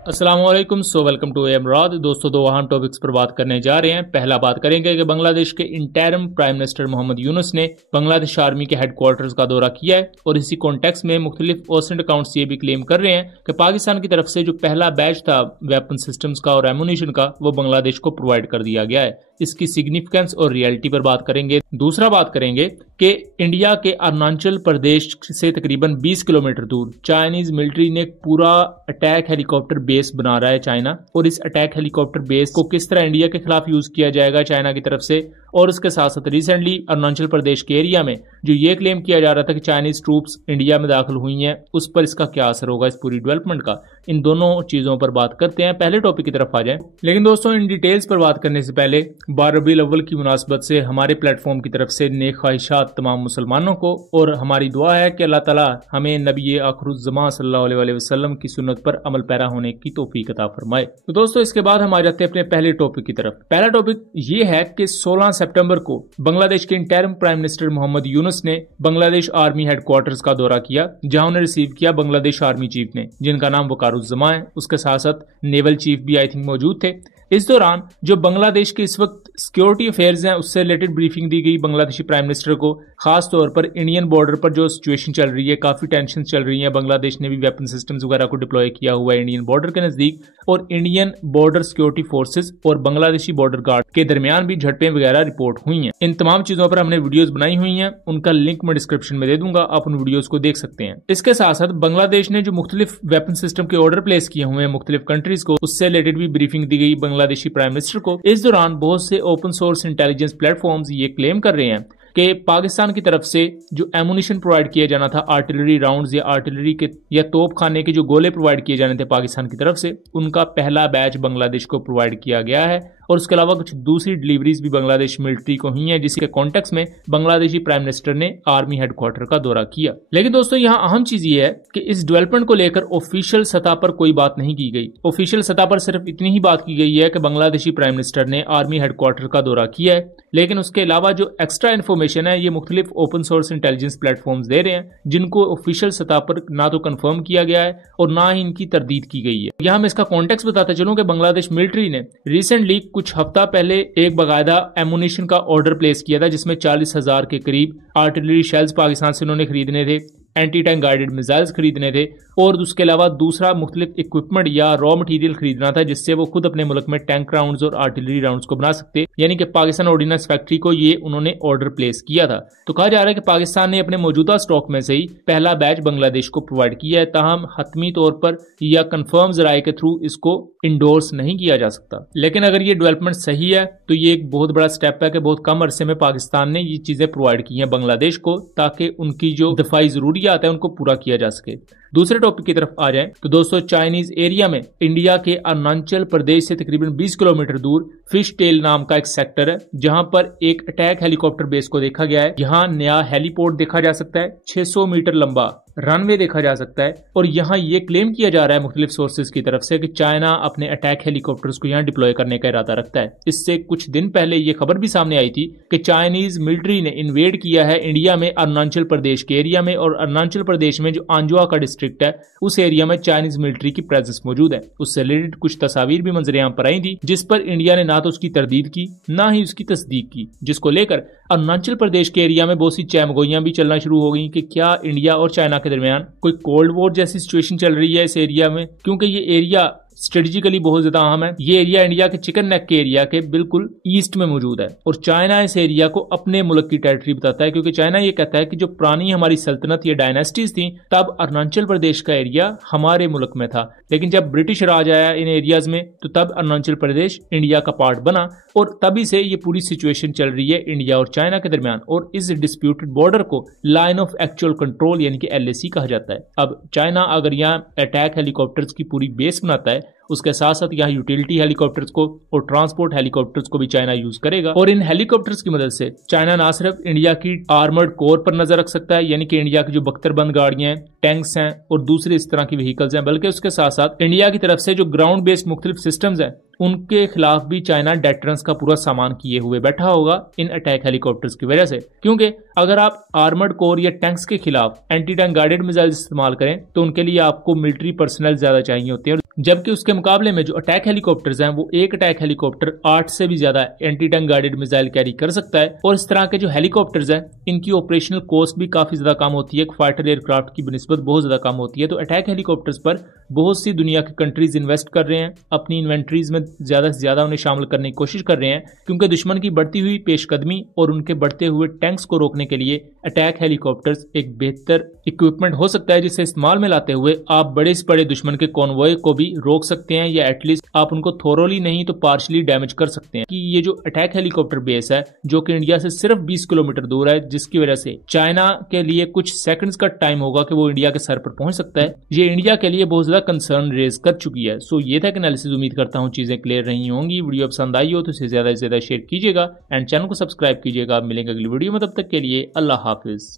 अस्सलाम वालेकुम। Welcome to Emrad. दोस्तों, दो अहम टॉपिक्स पर बात करने जा रहे हैं। पहला बात करेंगे कि बांग्लादेश के interim prime minister Mohammad Yunus ने बांग्लादेश आर्मी के हेडक्वार्टर्स का दौरा किया है और इसी कॉन्टेक्स्ट में मुख्तलिफ ओसेंट अकाउंट्स ये भी क्लेम कर रहे हैं कि पाकिस्तान की तरफ से जो पहला बैच था वेपन सिस्टम्स का और एमुनिशन का, वो बांग्लादेश को प्रोवाइड कर दिया गया है। इसकी सिग्निफिकेंस और रियलिटी पर बात करेंगे। दूसरा बात करेंगे कि इंडिया के अरुणाचल प्रदेश से तकरीबन 20 किलोमीटर दूर चाइनीज मिलिट्री ने एक पूरा अटैक हेलीकॉप्टर बेस बना रहा है चाइना, और इस अटैक हेलीकॉप्टर बेस को किस तरह इंडिया के खिलाफ यूज किया जाएगा चाइना की तरफ से, और उसके साथ साथ रिसेंटली अरुणाचल प्रदेश के एरिया में जो ये क्लेम किया जा रहा था कि चाइनीज ट्रूप्स इंडिया में दाखिल हुई हैं, उस पर इसका क्या असर होगा इस पूरी डेवलपमेंट का। इन दोनों चीजों पर बात करते हैं। पहले टॉपिक की तरफ आ जाएं। लेकिन दोस्तों, इन डिटेल्स पर बात करने से पहले 12 रबीउल अव्वल की मुनासबत से हमारे प्लेटफॉर्म की तरफ से नेक ख्वाहिशात तमाम मुसलमानों को, और हमारी दुआ है कि अल्लाह ताला हमें नबी आखिरुज़्ज़मां सल्लल्लाहु अलैहि वसल्लम की सुन्नत पर अमल पैरा होने की तौफीक अता फरमाए। तो दोस्तों, इसके बाद हम आ जाते हैं अपने पहले टॉपिक की तरफ। पहला टॉपिक ये है कि 16 सितंबर को बांग्लादेश के interim prime minister Mohammad Yunus ने बांग्लादेश आर्मी हेडक्वार्टर्स का दौरा किया, जहां उन्हें रिसीव किया बांग्लादेश आर्मी चीफ ने, जिनका नाम वकारुज़्ज़मां है। उसके साथ साथ नेवल चीफ भी आई थिंक मौजूद थे। इस दौरान जो बांग्लादेश के इस वक्त सिक्योरिटी अफेयर्स हैं उससे रिलेटेड ब्रीफिंग दी गई बांग्लादेशी प्राइम मिनिस्टर को। खास तौर पर इंडियन बॉर्डर पर जो सिचुएशन चल रही है, काफी टेंशन चल रही है। बांग्लादेश ने भी वेपन सिस्टम्स वगैरह को डिप्लॉय किया हुआ है इंडियन बॉर्डर के नजदीक, और इंडियन बॉर्डर सिक्योरिटी फोर्सेज और बांग्लादेशी बॉर्डर गार्ड के दरमियान भी झड़पें वगैरह रिपोर्ट हुई हैं। इन तमाम चीजों पर हमने वीडियोस बनाई हुई हैं, उनका लिंक मैं डिस्क्रिप्शन में दे दूंगा, आप उन वीडियोस को देख सकते हैं। इसके साथ साथ बांग्लादेश ने जो मुख्तलिफ वेपन सिस्टम के ऑर्डर प्लेस किए हुए हैं मुख्तलिफ कंट्रीज को, उससे रिलेटेड भी ब्रीफिंग दी गई बांग्लादेशी प्राइम मिनिस्टर को। इस दौरान बहुत से ओपन सोर्स इंटेलिजेंस प्लेटफॉर्म्स ये क्लेम कर रहे हैं कि पाकिस्तान की तरफ से जो एमुनिशन प्रोवाइड किया जाना था, आर्टिलरी राउंड्स या आर्टिलरी के या तोप खाने के जो गोले प्रोवाइड किए जाने थे पाकिस्तान की तरफ से, उनका पहला बैच बांग्लादेश को प्रोवाइड किया गया है। और उसके अलावा कुछ दूसरी डिलीवरीज भी बांग्लादेश मिलिट्री को हुई हैं, जिसके कॉन्टेक्स्ट में बांग्लादेशी प्राइम मिनिस्टर ने आर्मी हेडक्वार्टर का दौरा किया। लेकिन दोस्तों, यहाँ अहम चीज ये है कि इस डेवलपमेंट को लेकर ऑफिशियल सतह पर कोई बात नहीं की गई। ऑफिशियल सतह पर सिर्फ इतनी ही बात की गई है कि बांग्लादेशी प्राइम मिनिस्टर ने आर्मी हेडक्वार्टर का दौरा किया है, लेकिन उसके अलावा जो एक्स्ट्रा इन्फॉर्मेशन है ये मुख्तलिफ ओपन सोर्स इंटेलिजेंस प्लेटफॉर्म्स दे रहे हैं, जिनको ऑफिशियल सतह पर ना तो कंफर्म किया गया है और ना ही इनकी तरदीद की गई है। यहाँ मैं इसका कॉन्टेक्स्ट बताता चलूं कि बांग्लादेश मिलिट्री ने रिसेंटली कुछ हफ्ता पहले एक बाकायदा एमुनिशन का ऑर्डर प्लेस किया था, जिसमें 40,000 के करीब आर्टिलरी शेल्स पाकिस्तान से उन्होंने खरीदने थे, एंटी टैंक गाइडेड मिसाइल्स खरीदने थे, और उसके अलावा दूसरा मुख्तलिफ इक्विपमेंट या रॉ मटेरियल खरीदना था, जिससे वो खुद अपने मुल्क में टैंक राउंड्स और आर्टिलरी राउंड्स को बना सकते। यानी कि पाकिस्तान ऑर्डिनेंस फैक्ट्री को ये उन्होंने ऑर्डर प्लेस किया था। तो कहा जा रहा है कि पाकिस्तान ने अपने मौजूदा स्टॉक में से ही पहला बैच बांग्लादेश को प्रोवाइड किया है, ताहम हतमी तौर पर या कंफर्म जराये के थ्रू इसको इंडोर्स नहीं किया जा सकता। लेकिन अगर ये डेवलपमेंट सही है तो ये एक बहुत बड़ा स्टेप है कि बहुत कम अरसे में पाकिस्तान ने ये चीजें प्रोवाइड की हैं बांग्लादेश को, ताकि उनकी जो दफाई जरूरियात है उनको पूरा किया जा सके। दूसरे टॉपिक की तरफ आ जाएं तो दोस्तों, चाइनीज एरिया में इंडिया के अरुणाचल प्रदेश से तकरीबन 20 किलोमीटर दूर फिश टेल नाम का एक सेक्टर है, जहां पर एक अटैक हेलीकॉप्टर बेस को देखा गया है। यहाँ नया हेलीपोर्ट देखा जा सकता है, 600 मीटर लंबा रनवे देखा जा सकता है, और यहाँ ये क्लेम किया जा रहा है मुख्तलिफ सोर्सेज की तरफ से कि चाइना अपने अटैक हेलीकॉप्टर्स को यहाँ डिप्लॉय करने का इरादा रखता है। इससे कुछ दिन पहले ये खबर भी सामने आई थी कि चाइनीज मिलिट्री ने इन्वेड किया है इंडिया में अरुणाचल प्रदेश के एरिया में, और अरुणाचल प्रदेश में जो आंजुआ का डिस्ट्रिक्ट है उस एरिया में चाइनीज मिलिट्री की प्रेजेंस मौजूद है। उससे रिलेटेड कुछ तस्वीर भी मंजर आम पर आई थी, जिस पर इंडिया ने ना तो उसकी तरदीद की ना ही उसकी तस्दीक की, जिसको लेकर अरुणाचल प्रदेश के एरिया में बहुत सी चहमगोइयां भी चलना शुरू हो गई कि क्या इंडिया और चाइना के दरमियान कोई कोल्ड वॉर जैसी सिचुएशन चल रही है इस एरिया में, क्योंकि ये एरिया स्ट्रेटेजिकली बहुत ज्यादा अहम है। ये एरिया इंडिया के चिकन नेक के एरिया के बिल्कुल ईस्ट में मौजूद है, और चाइना इस एरिया को अपने मुल्क की टेरिटरी बताता है, क्योंकि चाइना ये कहता है कि जो पुरानी हमारी सल्तनत या डायनेस्टीज थी, तब अरुणाचल प्रदेश का एरिया हमारे मुल्क में था, लेकिन जब ब्रिटिश राज आया इन एरियाज में तो तब अरुणाचल प्रदेश इंडिया का पार्ट बना, और तभी से ये पूरी सिचुएशन चल रही है इंडिया और चाइना के दरमियान। और इस डिस्प्यूटेड बॉर्डर को लाइन ऑफ एक्चुअल कंट्रोल यानी कि LAC कहा जाता है। अब चाइना अगर यहाँ अटैक हेलीकॉप्टर्स की पूरी बेस बनाता है, उसके साथ साथ यहाँ यूटिलिटी हेलीकॉप्टर्स को और ट्रांसपोर्ट हेलीकॉप्टर्स को भी चाइना यूज करेगा, और इन हेलीकॉप्टर्स की मदद से चाइना ना सिर्फ इंडिया की आर्मर्ड कोर पर नजर रख सकता है, यानी कि इंडिया की जो बख्तरबंद गाड़ियां हैं, टैंक्स हैं और दूसरे इस तरह की व्हीकल्स हैं, बल्कि उसके साथ साथ इंडिया की तरफ से जो ग्राउंड बेस्ड मुख्तलिफ सिस्टम्स हैं उनके खिलाफ भी चाइना डेटरेंस का पूरा सामान किए हुए बैठा होगा इन अटैक हेलीकॉप्टर्स की वजह से। क्योंकि अगर आप आर्मर्ड कोर या टैंक्स के खिलाफ एंटी टैंक गाइडेड मिसाइल इस्तेमाल करें तो उनके लिए आपको मिलिट्री पर्सनल ज्यादा चाहिए होते हैं, जबकि उसके मुकाबले में जो अटैक हेलीकॉप्टर्स हैं वो एक अटैक हेलीकॉप्टर 8 से भी ज्यादा anti tank guided missile carry कर सकता है। और इस तरह के जो हेलीकॉप्टर्स हैं इनकी ऑपरेशनल कॉस्ट भी काफी ज्यादा कम होती है, फाइटर एयरक्राफ्ट की बनिस्बत बहुत ज्यादा कम होती है। तो अटैक हेलीकॉप्टर्स पर बहुत सी दुनिया के कंट्रीज इन्वेस्ट कर रहे हैं, अपनी इन्वेंट्रीज में ज्यादा से ज्यादा उन्हें शामिल करने की कोशिश कर रहे हैं, क्योंकि दुश्मन की बढ़ती हुई पेशकदमी और उनके बढ़ते हुए टैंक्स को रोकने के लिए अटैक हेलीकॉप्टर्स एक बेहतर इक्विपमेंट हो सकता है, जिसे इस्तेमाल में लाते हुए आप बड़े से बड़े दुश्मन के कॉन्वॉय को भी रोक सकते हैं, या एटलीस्ट आप उनको थोरोली नहीं तो पार्शली डैमेज कर सकते हैं। कि ये जो अटैक हेलीकॉप्टर बेस है जो कि इंडिया से सिर्फ 20 किलोमीटर दूर है, जिसकी वजह से चाइना के लिए कुछ सेकंड्स का टाइम होगा कि वो इंडिया के सर पर पहुंच सकता है, ये इंडिया के लिए बहुत ज्यादा कंसर्न रेज कर चुकी है। सो ये था एनालिसिस। उम्मीद करता हूँ चीजें क्लियर रही होंगी। वीडियो पसंद आई हो तो इसे ज्यादा से ज्यादा शेयर कीजिएगा एंड चैनल को सब्सक्राइब कीजिएगा। मिलेंगे अगली वीडियो में, तब तक के लिए अल्लाह हाफिज।